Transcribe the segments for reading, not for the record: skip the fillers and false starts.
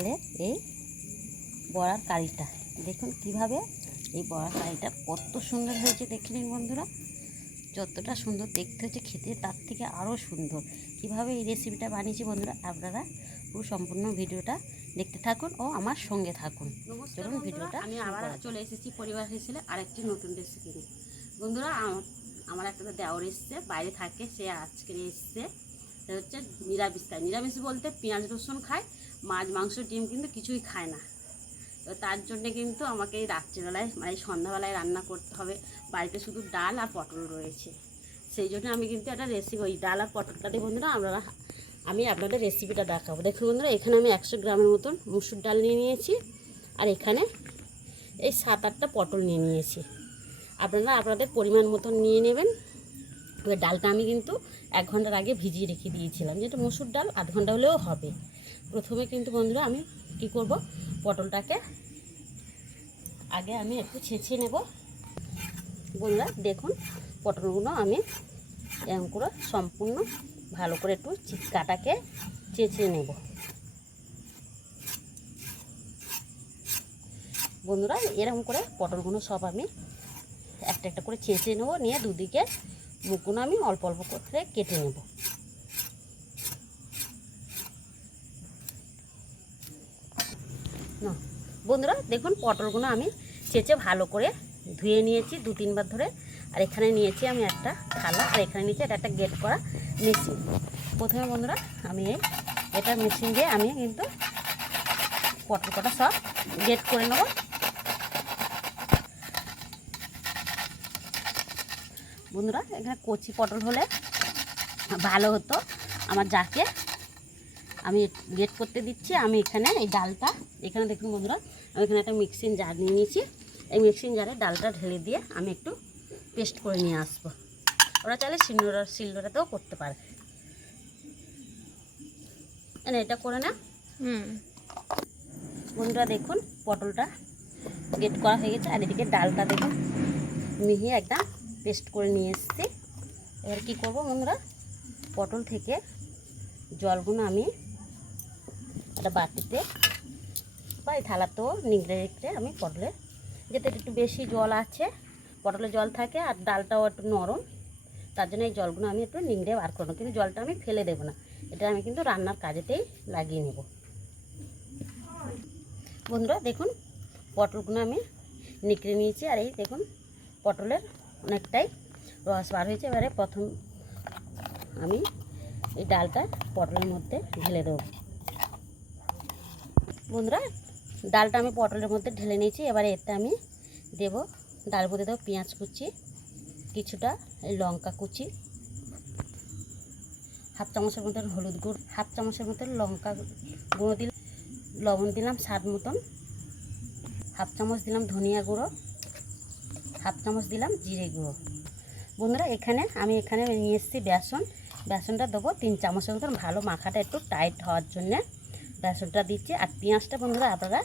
ডালে এই বড়ার কারিটা দেখুন কিভাবে এই বড়ার কারিটা কত সুন্দর হয়েছে দেখে নিন বন্ধুরা। যতটা সুন্দর দেখতে হচ্ছে খেতে তার থেকে আরও সুন্দর। কিভাবে এই রেসিপিটা বানিয়েছি বন্ধুরা, আপনারা পুরো সম্পূর্ণ ভিডিওটা দেখতে থাকুন ও আমার সঙ্গে থাকুন। চলুন ভিডিওটা আমি আবার চলে এসেছি পরিবার হিসেবে আরেকটি নতুন রেসিপি নিয়ে। বন্ধুরা আমার একটা দেওর এসছে, বাইরে থাকে, সে আজকে এসছে। সে হচ্ছে নিরামিষ বলতে পেঁয়াজ রসুন খায়, মাছ মাংস ডিম কিন্তু কিছুই খায় না। তো তার জন্যে কিন্তু আমাকে এই রাত্রিবেলায় মানে সন্ধ্যাবেলায় রান্না করতে হবে। বাড়িতে শুধু ডাল আর পটল রয়েছে, সেই জন্য আমি কিন্তু একটা রেসিপি ওই ডাল আর পটলটা দিয়ে বন্ধুরা আমি আপনাদের রেসিপিটা দেখাবো। দেখুন বন্ধুরা, এখানে আমি 100 গ্রামের মতন মুসুর ডাল নিয়ে নিয়েছি, আর এখানে এই 7-8টা পটল নিয়ে নিয়েছি। আপনারা আপনাদের পরিমাণ মতন নিয়ে নেবেন। এবার ডালটা আমি কিন্তু 1 ঘন্টার আগে ভিজিয়ে রেখে দিয়েছিলাম, যেটা মসুর ডাল 8 ঘন্টা হলেও হবে। প্রথমে কিন্তু বন্ধুরা আমি কি করব, পটলটাকে আগে আমি একটু ছেঁচে নেব। বন্ধুরা দেখুন, পটলগুলো আমি এরকম করে সম্পূর্ণ ভালো করে একটু কাটাকে চেঁচে নেব। বন্ধুরা এরকম করে পটলগুলো সব আমি একটা একটা করে চেঁচে নেব, নিয়ে দুদিকে মুখগুলো আমি অল্প অল্প করে কেটে নেব। না বন্ধুরা দেখুন, পটলগুলো আমি চেঁচে ভালো করে ধুয়ে নিয়েছি 2-3 বার ধরে। আর এখানে নিয়েছি আমি একটা থালা, আর এখানে নিয়েছি একটা গ্রেট করা মেশিন। প্রথমে বন্ধুরা আমি এটা মেশিন দিয়ে আমি কিন্তু পটল কটা সব গ্রেট করে নেব। বন্ধুরা এখানে কচি পটল হলে ভালো হতো। আমার যাকে আমি গ্রেট করতে দিচ্ছি, আমি এখানে এই ডালটা এখানে দেখুন বন্ধুরা, আমি এখানে একটা মিক্সিং জার নিয়ে নিয়েছি। এই মিক্সিং জারে ডালটা ঢেলে দিয়ে আমি একটু পেস্ট করে নিয়ে আসবো। ওরা চাইলে শিলনোড়াতেও করতে পারে। এটা করে না বন্ধুরা, দেখুন পটলটা গ্রেট করা হয়ে গেছে, আর এদিকে ডালটা দেখুন মিহি একদম পেস্ট করে নিয়ে এসেছি। এবার কী করবো বন্ধুরা, পটল থেকে জলগুলো আমি একটা বাটিতে বা এই থালাতেও নিগড়ে রেখে আমি পটলে, যেতে একটু বেশি জল আছে, পটলে জল থাকে আর ডালটাও একটু নরম, তার জন্য এই জলগুলো আমি একটু নিগড়ে বার করবো। কিন্তু জলটা আমি ফেলে দেবো না, এটা আমি কিন্তু রান্নার কাজেতেই লাগিয়ে নেব। বন্ধুরা দেখুন পটলগুলো আমি নিগড়ে নিয়েছি, আর এই দেখুন পটলের অনেকটাই রস বার হয়েছে। এবারে প্রথম আমি এই ডালটা পটলের মধ্যে ঢেলে দেবো। বন্ধুরা ডালটা আমি পটলের মধ্যে ঢেলে নিয়েছি। এবারে এতে আমি দেব, ডাল মধ্যে দেবো পেঁয়াজ কুচি, কিছুটা লঙ্কা কুচি, 1/2 চামচের মতন হলুদ গুঁড়ো, 1/2 চামচের মতন লঙ্কা গুঁড়ো দিলাম, লবণ দিলাম স্বাদ মতন, 1/2 চামচ দিলাম ধনিয়া গুঁড়ো, 1/2 চামচ দিলাম জিরে গুঁড়ো। বন্ধুরা এখানে আমি নিয়ে এসেছি বেসনটা দেবো 3 চামচের মতন, ভালো মাখাটা একটু টাইট হওয়ার জন্যে বেসনটা দিচ্ছি। আর পেঁয়াজটা বন্ধুরা আপনারা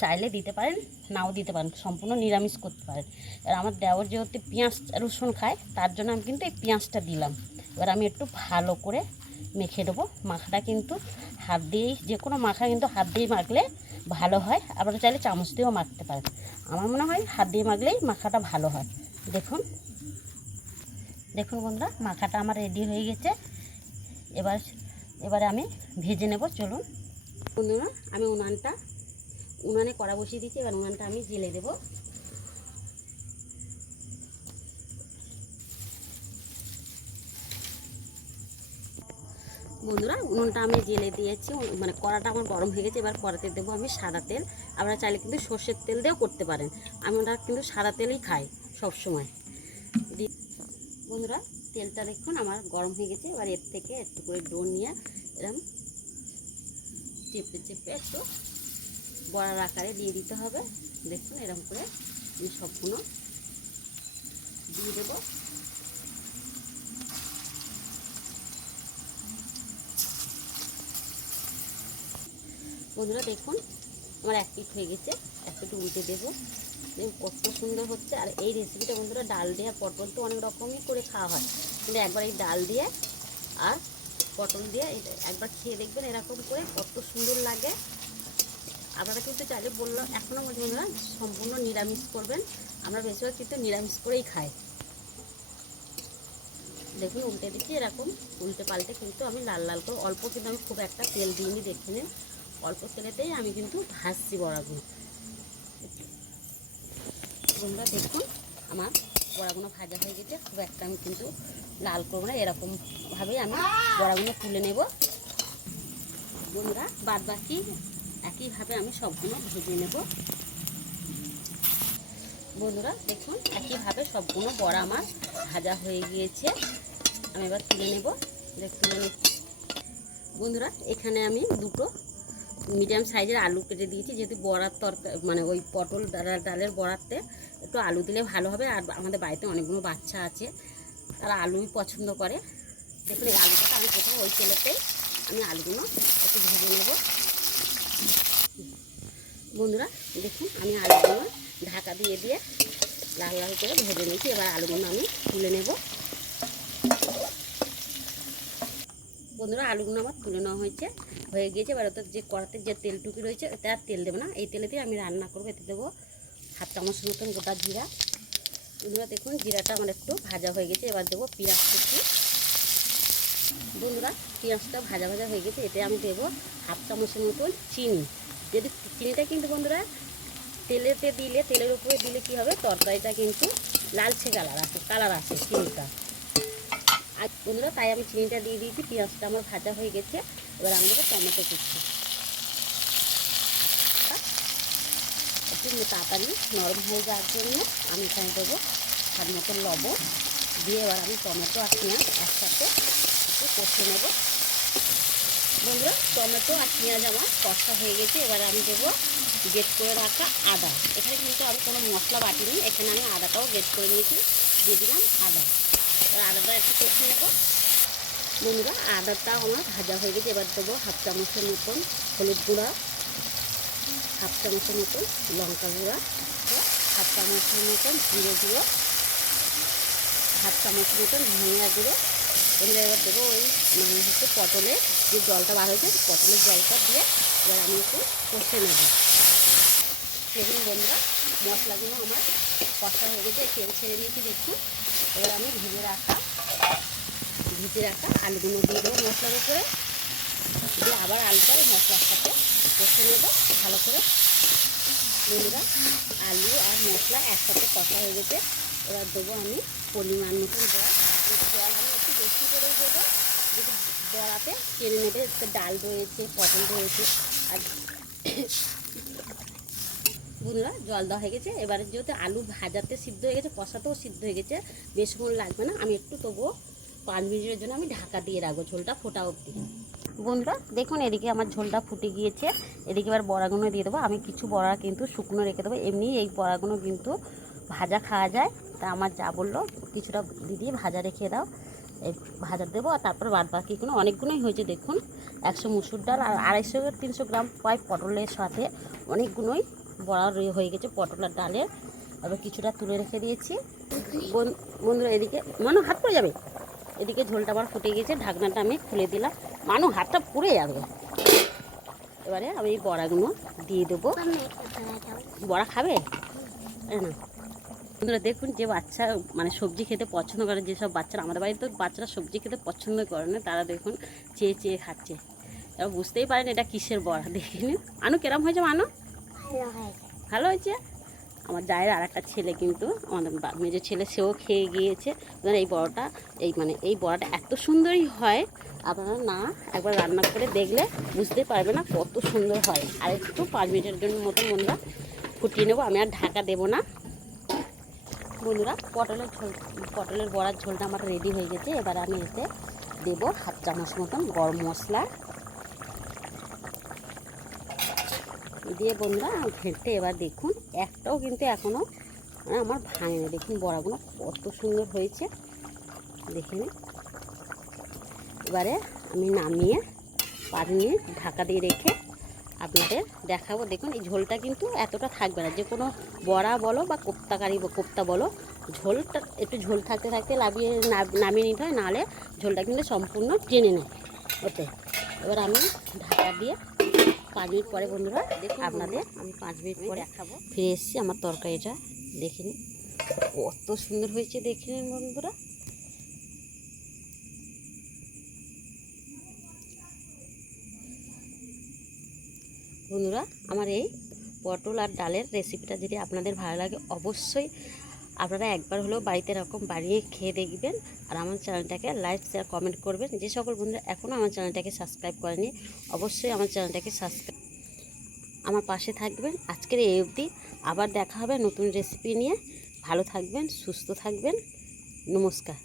চাইলে দিতে পারেন, নাও দিতে পারেন, সম্পূর্ণ নিরামিষ করতে পারেন। আর আমার দেওর যেহেতু পেঁয়াজ রসুন খায়, তার জন্য আমি কিন্তু এই পেঁয়াজটা দিলাম। এবার আমি একটু ভালো করে মেখে দেবো। মাখাটা কিন্তু হাত দিয়েই, যে কোনো মাখা কিন্তু হাত দিয়ে মাখলে ভালো হয়, আপনারা চাইলে চামচ দিয়েও মাখতে পারেন। আমার মনে হয় হাত দিয়ে মাখলেই মাখাটা ভালো হয়। দেখুন বন্ধুরা মাখাটা আমার রেডি হয়ে গেছে। এবারে আমি ভেজে নেব। চলুন বন্ধুরা, আমি উনানে কড়া বসিয়ে দিচ্ছি। এবার উনানটা আমি জেলে দেব। বন্ধুরা উনুনটা আমি জেলে দিয়েছি, মানে কড়াটা আমার গরম হয়ে গেছে। এবার কড়াতে দেবো আমি সাদা তেল। আপনারা চাইলে কিন্তু সর্ষের তেল দিয়েও করতে পারেন, আমরা কিন্তু সাদা তেলই খাই সবসময়। বন্ধুরা তেলটা দেখুন আমার গরম হয়ে গেছে। এবার এর থেকে একটু করে ডো নিয়ে এরকম চেপে চেপে একটু বড়ার আকারে দিয়ে দিতে হবে। দেখুন এরকম করে আমি সবগুলো দিয়ে দেবো। বন্ধুরা দেখুন আমার 1 পিঠ হয়ে গেছে, 1 পিঠ উল্টে দেবো। দেখুন কত সুন্দর হচ্ছে। আর এই রেসিপিটা বন্ধুরা ডাল দিয়ে, পটল তো অনেক রকমই করে খাওয়া হয়, কিন্তু একবার এই ডাল দিয়ে আর পটল দিয়ে একবার খেয়ে দেখবেন এরকম করে, কত সুন্দর লাগে। আপনারা কিন্তু চাইলে বললাম এখনও বন্ধুরা সম্পূর্ণ নিরামিষ করবেন, আমরা বেশিরভাগ কিন্তু নিরামিষ করেই খাই। দেখুন উল্টে দিচ্ছি, এরকম উল্টে পাল্টে কিন্তু আমি লাল লাল করে অল্প, কিন্তু আমি খুব একটা তেল দিইনি, দেখে নিন অল্প তেলেতেই আমি কিন্তু ভাজছি বড়াগুলো। বন্ধুরা দেখুন আমার বড়াগুলো ভাজা হয়ে গেছে, খুব একটা আমি কিন্তু লাল করবো না, এরকমভাবেই আমি বড়াগুলো তুলে নেব। বন্ধুরা বাদ বাকি একইভাবে আমি সবগুলো ভেজে নেব। বন্ধুরা দেখুন একইভাবে সবগুলো বড়া আমার ভাজা হয়ে গিয়েছে, আমি এবার তুলে নেব। তুলে নিচ্ছি। বন্ধুরা এখানে আমি দুটো মিডিয়াম সাইজের আলু কেটে দিয়েছি, যেহেতু বড়ার তরকারি মানে ওই পটল ডালের বড়াতে একটু আলু দিলে ভালো হবে, আর আমাদের বাড়িতে অনেকগুলো বাচ্চা আছে তারা আলুই পছন্দ করে। দেখুন এই আলুটা আমি প্রথমে ওই তেলেতেই আমি আলুগুলো একটু ভেজে নেব। বন্ধুরা দেখুন আমি আলুগুলো ঢাকা দিয়ে দিয়ে লাল লাল করে ভেজে নিয়েছি, এবার আলুগুলো আমি তুলে নেব। বন্ধুরা আলুগুলো আমার তুলে নেওয়া হয়ে গিয়েছে। এবার ওতে যে কড়াতে যে তেলটুকু রয়েছে ওতে আর তেল দেবো না, এই তেলেতেই আমি রান্না করবো। এতে দেবো হাফ চামচ মতন গোটা জিরা। বন্ধুরা দেখুন জিরাটা আমার একটু ভাজা হয়ে গেছে, এবার দেবো পেঁয়াজ কুচি। বন্ধুরা পেঁয়াজটা ভাজা ভাজা হয়ে গেছে, এতে আমি দেবো হাফ চামচের মতন চিনি। যদি চিনিটা কিন্তু বন্ধুরা তেলেতে দিলে, তেলের উপরে দিলে কী হবে, তরকারিটা কিন্তু লালচে কালার আসে চিনিটা। আর বন্ধুরা তাই আমি চিনিটা দিয়ে দিয়েছি। পেঁয়াজটা আমার ভাজা হয়ে গেছে, এবার আমি দেবো টমেটো কুচি। একটু তাড়াতাড়ি নরম হয়ে যাওয়ার জন্য আমি এখানে দেবো স্বাদ মতো লবণ দিয়ে এবার আমি টমেটো আর পেঁয়াজ একসাথে একটু কষে নেব। বন্ধুরা টমেটো আর পেঁয়াজ আমার কষা হয়ে গেছে, এবার আমি দেবো গ্রেট করে রাখা আদা। এখানে কিন্তু আমি কোনো মশলা বাটিনি, এখানে আমি আদাটাও গ্রেট করে নিয়েছি, দিয়ে দিলাম আদা। এবার আদাটা একটু কষে নেব। বন্ধুরা আদাটাও আমার ভাজা হয়ে গেছে, এবার দেবো হাফ চামচের মতন হলুদ গুঁড়া, হাফ চামচের মতন লঙ্কা গুঁড়া, হাফ চামচের মতন জিরে গুঁড়ো, হাফ চামচের মতন ধনিয়া গুঁড়ো। এবার দেবো ওই পটলের যে জলটা বার হয়েছে পটলের জলটা দিয়ে এবার আমি একটু কষে নেব। দেখুন বন্ধুরা মশলাগুলো আমার কষা হয়ে গেছে, তেল ছেড়ে দিয়েছি দেখুন। এবার আমি ভিজে রাখা আলুগুলো দিয়ে দেবো মশলার উপরে, দিয়ে আবার আলুটা ওই মশলার সাথে কষে নেব ভালো করে। বন্ধুরা আলু আর মশলা একসাথে কষা হয়ে গেছে, এবার দেবো আমি পরিমাণ মতন জল। জল আমি একটু বেশি করেই দেবো, যেহেতু বড়াতে টেনে নেবে, ডাল রয়েছে পটল রয়েছে। আর বন্ধুরা জল দেওয়া হয়ে গেছে, এবারে যেহেতু আলু ভাজাতে সিদ্ধ হয়ে গেছে, কষাতেও সিদ্ধ হয়ে গেছে, বেশিক্ষণ লাগবে না। আমি একটু তবুও 5 মিনিটের জন্য আমি ঢাকা দিয়ে রাখবো, ঝোলটা ফোটা অবধি। বন্ধুরা দেখুন এদিকে আমার ঝোলটা ফুটে গিয়েছে, এদিকে এবার বড়াগুলো দিয়ে দেবো। আমি কিছু বড়া কিন্তু শুকনো রেখে দেবো, এমনি এই বড়াগুলো কিন্তু ভাজা খাওয়া যায়, তা আমার যা বললো কিছুটা দিদি ভাজা রেখে দাও, এই ভাজা দেবো। আর তারপর বাদ বাকিগুলো অনেকগুলোই হয়েছে দেখুন, 100 মুসুর ডাল আর 250-300 গ্রাম প্রায় পটলের সাথে অনেকগুলোই বড়া হয়ে গেছে পটলের ডালের। এবার কিছুটা তুলে রেখে দিয়েছি। বন্ধুরা এদিকে হাত পড়ে যাবে, এদিকে ঝোলটা আবার ফুটে গেছে, ঢাকনাটা আমি খুলে দিলাম, হাতটা পুড়ে যাবে। এবারে আমি এই বড়াগুলো দিয়ে দেবো। বড়া খাবে না? বন্ধুরা দেখুন যে বাচ্চা সবজি খেতে পছন্দ করে, যেসব বাচ্চারা, আমাদের বাড়িতে তো বাচ্চারা সবজি খেতে পছন্দ করে না, তারা দেখুন চেয়ে চেয়ে খাচ্ছে। এবার বুঝতেই পারেন এটা কিসের বড়া। দেখে নিন আনু কেরম হয়েছে, ভালো হয়েছে। আমার জায়ের আর একটা ছেলে কিন্তু আমাদের মেজো ছেলে, সেও খেয়ে গিয়েছে। এই বড়াটা এই বড়াটা এত সুন্দরই হয়, আপনারা না একবার রান্না করে দেখলে বুঝতে পারবে না কত সুন্দর হয়। আর একটু 5 মিনিটের জন্য মতন বন্ধুরা ফুটিয়ে নেবো, আমি আর ঢাকা দেবো না। বন্ধুরা পটলের বড়ার ঝোলটা আমার রেডি হয়ে গেছে, এবার আমি এতে দেবো হাফ চামচ মতন গরম মশলা দিয়ে বন্ধুরা ঘেঁটে এবার দেখুন একটাও কিন্তু এখনও আমার ভাঙেনি। দেখুন বড়াগুলো কত সুন্দর হয়েছে, দেখে নিন। এবারে আমি নামিয়ে 5 মিনিট ঢাকা দিয়ে রেখে আপনাদের দেখাবো। দেখুন এই ঝোলটা কিন্তু এতটা থাকবে না, যে কোনো বড়া বলো বা কোপ্তা বলো, ঝোলটা একটু ঝোল থাকতে থাকতে নামিয়ে নিতে হয়, নাহলে ঝোলটা কিন্তু সম্পূর্ণ টেনে নেয় ওতে। এবার আমি ঢাকা দিয়ে 5 মিনিট পরে বন্ধুরা আপনাদের আমি 5 মিনিট পরে দেখাবো ফিরে এসেছি। আমার তরকারিটা দেখে নিন কত সুন্দর হয়েছে, দেখে নিন বন্ধুরা। বন্ধুরা আমার এই পটল আর ডালের রেসিপিটা যদি আপনাদের ভালো লাগে অবশ্যই আপনারা একবার হলেও বাড়িতে এরকম বানিয়ে খেয়ে দেখবেন। আর আমার চ্যানেলটাকে লাইক শেয়ার কমেন্ট করবেন। যে সকল বন্ধুরা এখনও আমার চ্যানেলটাকে সাবস্ক্রাইব করেনি অবশ্যই আমার চ্যানেলটাকে সাবস্ক্রাইব আমার পাশে থাকবেন। আজকের এই অবধি, আবার দেখা হবে নতুন রেসিপি নিয়ে। ভালো থাকবেন, সুস্থ থাকবেন, নমস্কার।